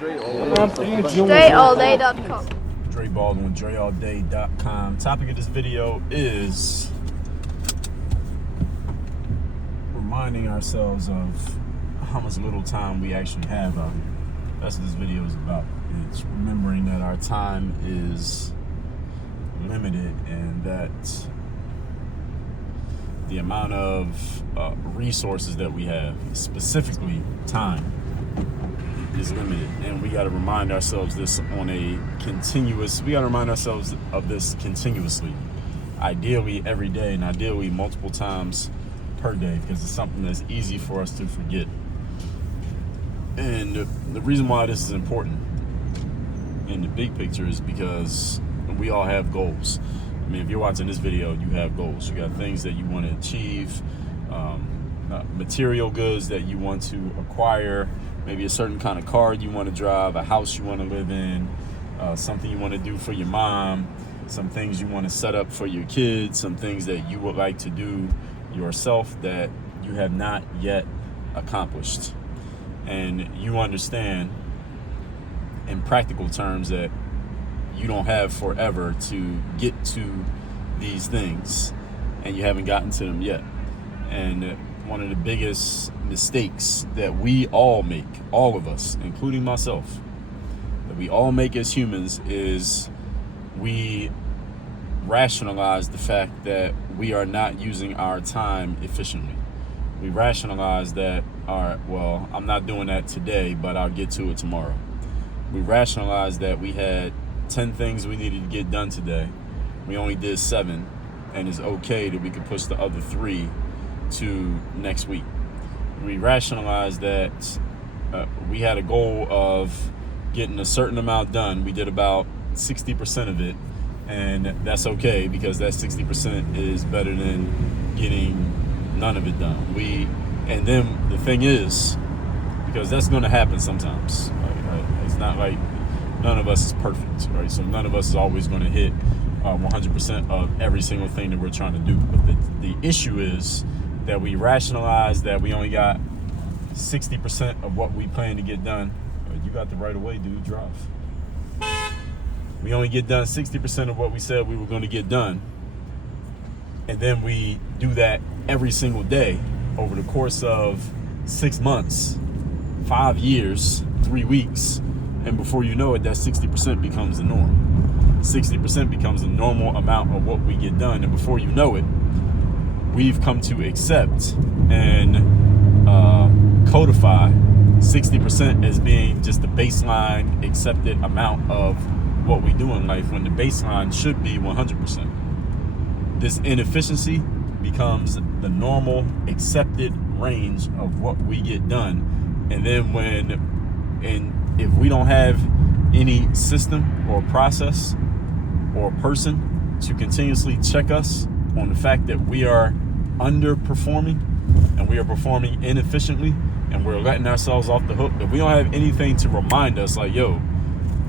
DreAllDay.com. Dre Baldwin, DreAllDay.com. Topic of this video is reminding ourselves of how much little time we actually have out here. That's what this video is about. It's remembering that our time is limited and that the amount of resources that we have, specifically time, is limited, and we got to remind ourselves this on a continuous. We got to remind ourselves of this continuously, ideally every day, and ideally multiple times per day, because it's something that's easy for us to forget. And the reason why this is important in the big picture is because we all have goals. I mean, if you're watching this video, you have goals. You got things that you want to achieve, material goods that you want to acquire, maybe a certain kind of car you want to drive, a house you want to live in, something you want to do for your mom, some things you want to set up for your kids, some things that you would like to do yourself that you have not yet accomplished. And you understand in practical terms that you don't have forever to get to these things, and you haven't gotten to them yet. And one of the biggest mistakes that we all make, all of us, including myself, that we all make as humans is we rationalize the fact that we are not using our time efficiently. We rationalize that, all right, well, I'm not doing that today, but I'll get to it tomorrow. We rationalize that we had 10 things we needed to get done today. We only did 7, and it's okay that we could push the other 3 to next week. We rationalize that we had a goal of getting a certain amount done. We did about 60% of it, and that's okay because that 60% is better than getting none of it done. And then the thing is, because that's going to happen sometimes, right? It's not like none of us is perfect, right? So none of us is always going to hit 100% of every single thing that we're trying to do. But the issue is that we rationalize that we only got 60% of what we plan to get done. You got the right of way, dude. Drive. We only get done 60% of what we said we were going to get done. And then we do that every single day over the course of 6 months, 5 years, 3 weeks. And before you know it, that 60% becomes the norm. 60% becomes the normal amount of what we get done. And before you know it, we've come to accept and codify 60% as being just the baseline accepted amount of what we do in life, when the baseline should be 100%. This inefficiency becomes the normal accepted range of what we get done. And then if we don't have any system or process or person to continuously check us on the fact that we are underperforming and we are performing inefficiently and we're letting ourselves off the hook, if we don't have anything to remind us like, yo,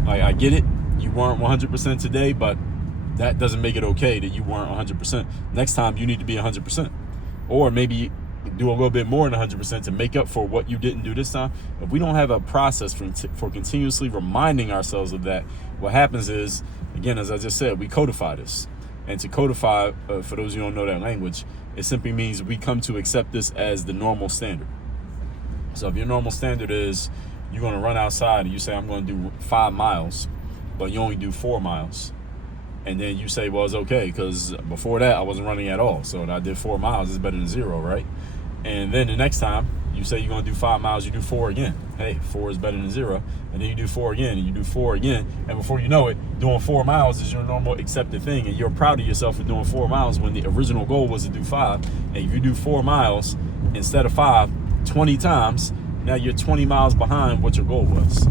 I get it, you weren't 100% today, but that doesn't make it okay that you weren't 100%. Next time you need to be 100%, or maybe do a little bit more than 100% to make up for what you didn't do this time. If we don't have a process for continuously reminding ourselves of that, what happens is, again, as I just said, we codify this. And to codify, for those who don't know that language, it simply means we come to accept this as the normal standard. So if your normal standard is you're going to run outside and you say, I'm going to do 5 miles, but you only do 4 miles. And then you say, well, it's okay, because before that I wasn't running at all. So I did 4 miles, it's better than 0, right? And then the next time you say you're going to do 5 miles, you do 4 again. Hey, 4 is better than 0. And then you do 4 again, and you do 4 again. And before you know it, doing 4 miles is your normal accepted thing. And you're proud of yourself for doing 4 miles when the original goal was to do 5. And if you do 4 miles instead of 5 20 times, now you're 20 miles behind what your goal was.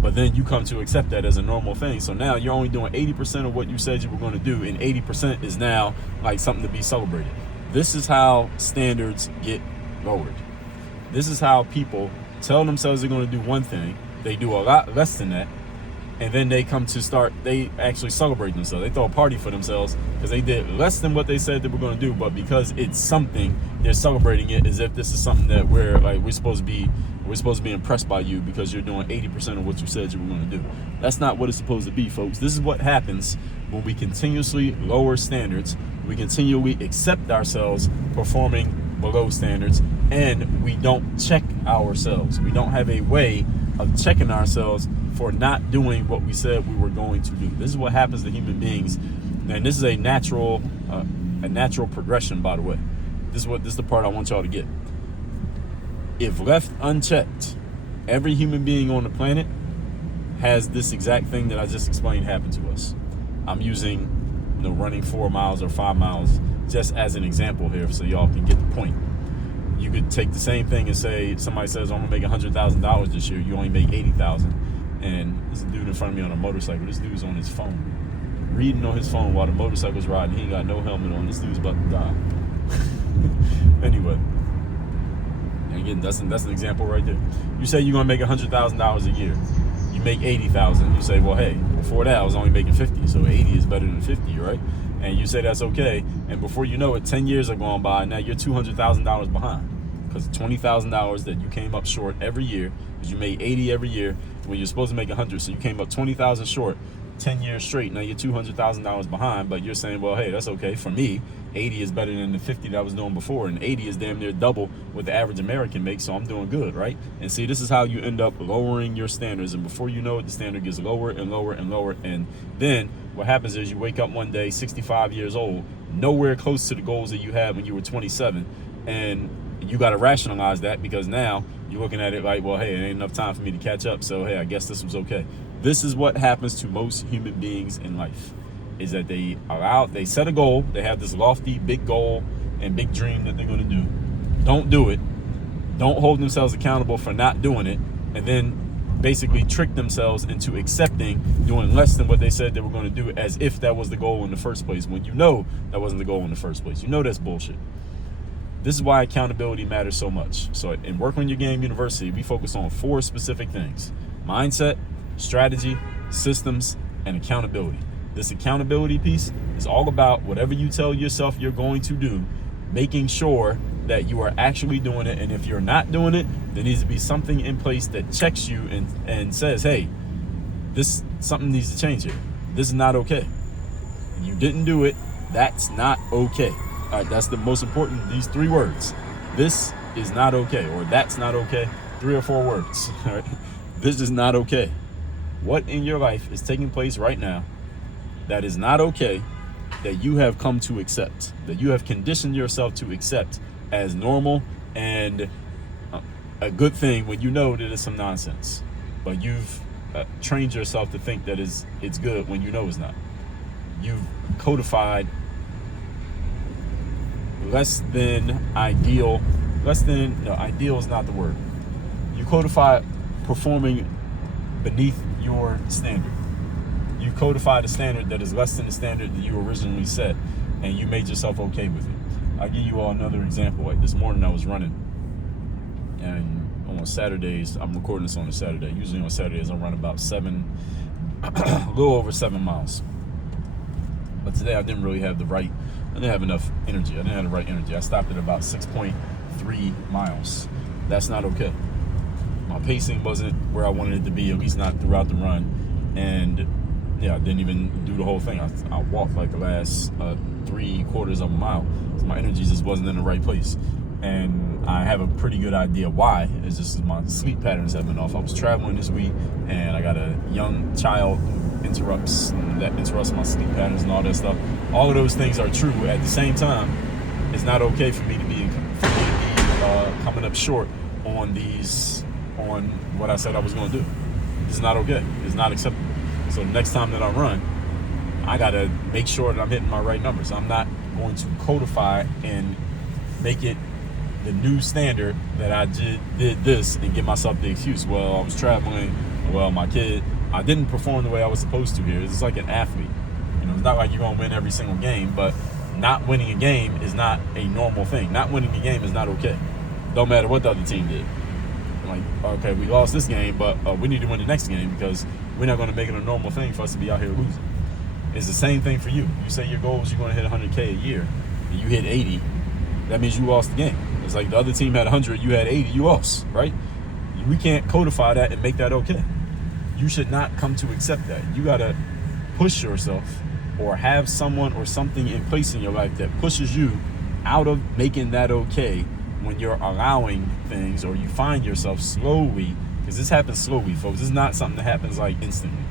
But then you come to accept that as a normal thing. So now you're only doing 80% of what you said you were going to do, and 80% is now like something to be celebrated. This is how standards get lowered. This is how people tell themselves they're going to do one thing, they do a lot less than that, and then they come to start, they actually celebrate themselves. They throw a party for themselves because they did less than what they said they were going to do, but because it's something, they're celebrating it as if this is something that we're supposed to be We're supposed to be impressed by you because you're doing 80% of what you said you were going to do. That's not what it's supposed to be, folks. This is what happens when we continuously lower standards. We continually accept ourselves performing below standards, and we don't check ourselves. We don't have a way of checking ourselves for not doing what we said we were going to do. This is what happens to human beings, and this is a natural progression, by the way. This is the part I want y'all to get. If left unchecked, every human being on the planet has this exact thing that I just explained happen to us. I'm using running 4 miles or 5 miles just as an example here so y'all can get the point. You could take the same thing and say, somebody says, I'm gonna make $100,000 this year, you only make $80,000. And there's a dude in front of me on a motorcycle. This dude's on his phone, reading on his phone while the motorcycle's riding. He ain't got no helmet on. This dude's about to die. Anyway. And again, that's an example right there. You say you're gonna make $100,000 a year. You make $80,000. You say, well, hey, before that I was only making $50,000, so 80 is better than 50, right? And you say that's okay. And before you know it, 10 years are going by. Now you're $200,000 behind because $20,000 that you came up short every year, because you made 80 every year when you're supposed to make 100. So you came up 20,000 short 10 years straight. Now you're $200,000 behind, but you're saying, well, hey, that's okay. For me, 80 is better than the 50 that I was doing before, and 80 is damn near double what the average American makes, so I'm doing good, right? And see, this is how you end up lowering your standards, and before you know it, the standard gets lower and lower and lower, and then what happens is you wake up one day, 65 years old, nowhere close to the goals that you had when you were 27, and you got to rationalize that because now you're looking at it like, well, hey, it ain't enough time for me to catch up, so hey, I guess this was okay. This is what happens to most human beings in life, is that they set a goal, they have this lofty, big goal and big dream that they're going to do. Don't do it. Don't hold themselves accountable for not doing it, and then basically trick themselves into accepting doing less than what they said they were going to do as if that was the goal in the first place, when you know that wasn't the goal in the first place. You know that's bullshit. This is why accountability matters so much. So in Work on Your Game University, we focus on 4 specific things: mindset, strategy, systems, and accountability. This accountability piece is all about whatever you tell yourself you're going to do, making sure that you are actually doing it. And if you're not doing it, there needs to be something in place that checks you and says, hey, something needs to change here. This is not okay. You didn't do it. That's not okay. All right, that's the most important, these 3 words. This is not okay, or that's not okay. 3 or 4 words. All right. This is not okay. What in your life is taking place right now that is not okay, that you have come to accept, that you have conditioned yourself to accept as normal and a good thing when you know that it's some nonsense, but you've trained yourself to think that it's good when you know it's not. You've codified ideal is not the word. You codify performing beneath your standard. You codified a standard that is less than the standard that you originally set, and you made yourself okay with it. I'll give you all another example. Like this morning I was running, and on Saturdays, I'm recording this on a Saturday. Usually on Saturdays I run about a little over 7 miles. But today I didn't have enough energy. I didn't have the right energy. I stopped at about 6.3 miles. That's not okay. My pacing wasn't where I wanted it to be, at least not throughout the run. And yeah, I didn't even do the whole thing. I walked like the last 3/4 of a mile. So my energy just wasn't in the right place. And I have a pretty good idea why. It's just my sleep patterns have been off. I was traveling this week, and I got a young child who interrupts my sleep patterns and all that stuff. All of those things are true. At the same time, it's not okay for me to be coming up short on what I said I was going to do. It's not okay. It's not acceptable. So the next time that I run, I got to make sure that I'm hitting my right numbers. I'm not going to codify and make it the new standard that I did this and give myself the excuse. Well, I was traveling. Well, my kid, I didn't perform the way I was supposed to here. It's like an athlete. It's not like you're going to win every single game, but not winning a game is not a normal thing. Not winning a game is not okay. Don't matter what the other team did. Like, okay, we lost this game, but we need to win the next game because we're not going to make it a normal thing for us to be out here losing. It's the same thing for you. You say your goal is you're going to hit 100K a year, and you hit 80. That means you lost the game. It's like the other team had 100, you had 80, you lost, right? we can't codify that and make that okay. You should not come to accept that. You gotta push yourself or have someone or something in place in your life that pushes you out of making that okay when you're allowing things, or you find yourself slowly, because this happens slowly, folks. This is not something that happens like instantly.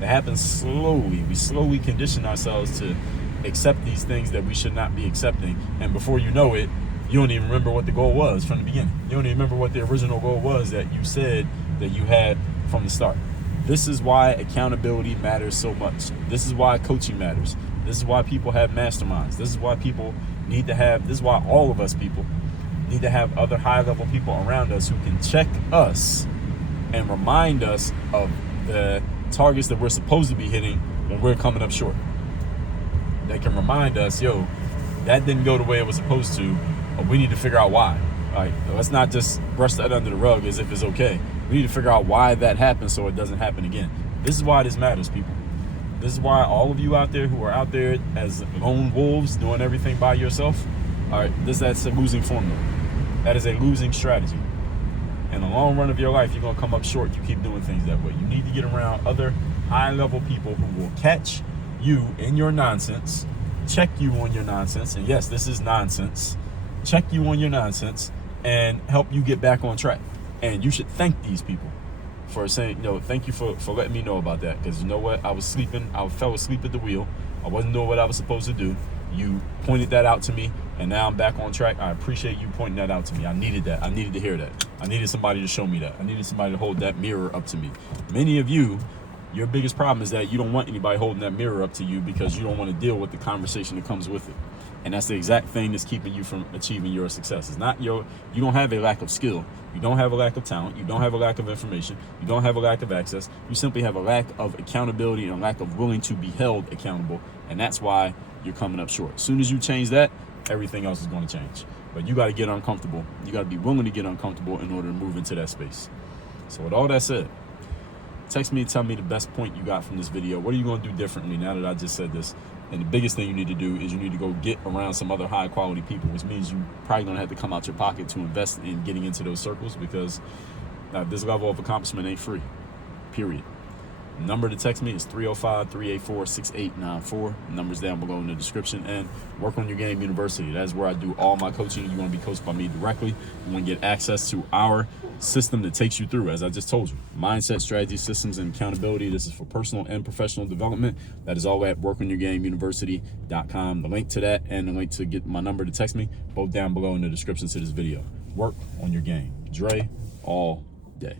It happens slowly. We slowly condition ourselves to accept these things that we should not be accepting, and before you know it, you don't even remember what the goal was from the beginning. You don't even remember what the original goal was that you said that you had from the start. This is why accountability matters so much. This is why coaching matters. This is why people have masterminds. This is why people need to have, this is why all of us people need to have other high-level people around us who can check us and remind us of the targets that we're supposed to be hitting when we're coming up short. They can remind us, yo, that didn't go the way it was supposed to, but we need to figure out why. Like, let's not just brush that under the rug as if it's okay. We need to figure out why that happened so it doesn't happen again. This is why this matters, people. This is why all of you out there who are out there as lone wolves doing everything by yourself, all right, that's a losing formula. That is a losing strategy. In the long run of your life, you're going to come up short. You keep doing things that way. You need to get around other high-level people who will catch you in your nonsense, check you on your nonsense, and yes, this is nonsense, check you on your nonsense, and help you get back on track. And you should thank these people for saying, no, thank you for letting me know about that, because you know what, I was sleeping, I fell asleep at the wheel, I wasn't doing what I was supposed to do. You pointed that out to me, and now I'm back on track. I appreciate you pointing that out to me. I needed that. I needed to hear that. I needed somebody to show me that. I needed somebody to hold that mirror up to me. Many of you, your biggest problem is that you don't want anybody holding that mirror up to you because you don't want to deal with the conversation that comes with it. And that's the exact thing that's keeping you from achieving your success. It's not you don't have a lack of skill. You don't have a lack of talent. You don't have a lack of information. You don't have a lack of access. You simply have a lack of accountability and a lack of willing to be held accountable. And that's why you're coming up short. As soon as you change that, everything else is going to change. But you got to get uncomfortable. You got to be willing to get uncomfortable in order to move into that space. So with all that said, text me and tell me the best point you got from this video. What are you going to do differently now that I just said this? And the biggest thing you need to do is you need to go get around some other high quality people, which means you probably going to have to come out your pocket to invest in getting into those circles, because this level of accomplishment ain't free, period. The number to text me is 305-384-6894. The number's down below in the description. And Work on Your Game University. That's where I do all my coaching. You want to be coached by me directly. You want to get access to our system that takes you through, as I just told you, mindset, strategy, systems, and accountability. This is for personal and professional development. That is all at workonyourgameuniversity.com. The link to that and the link to get my number to text me, both down below in the description to this video. Work on your game. Dre all day.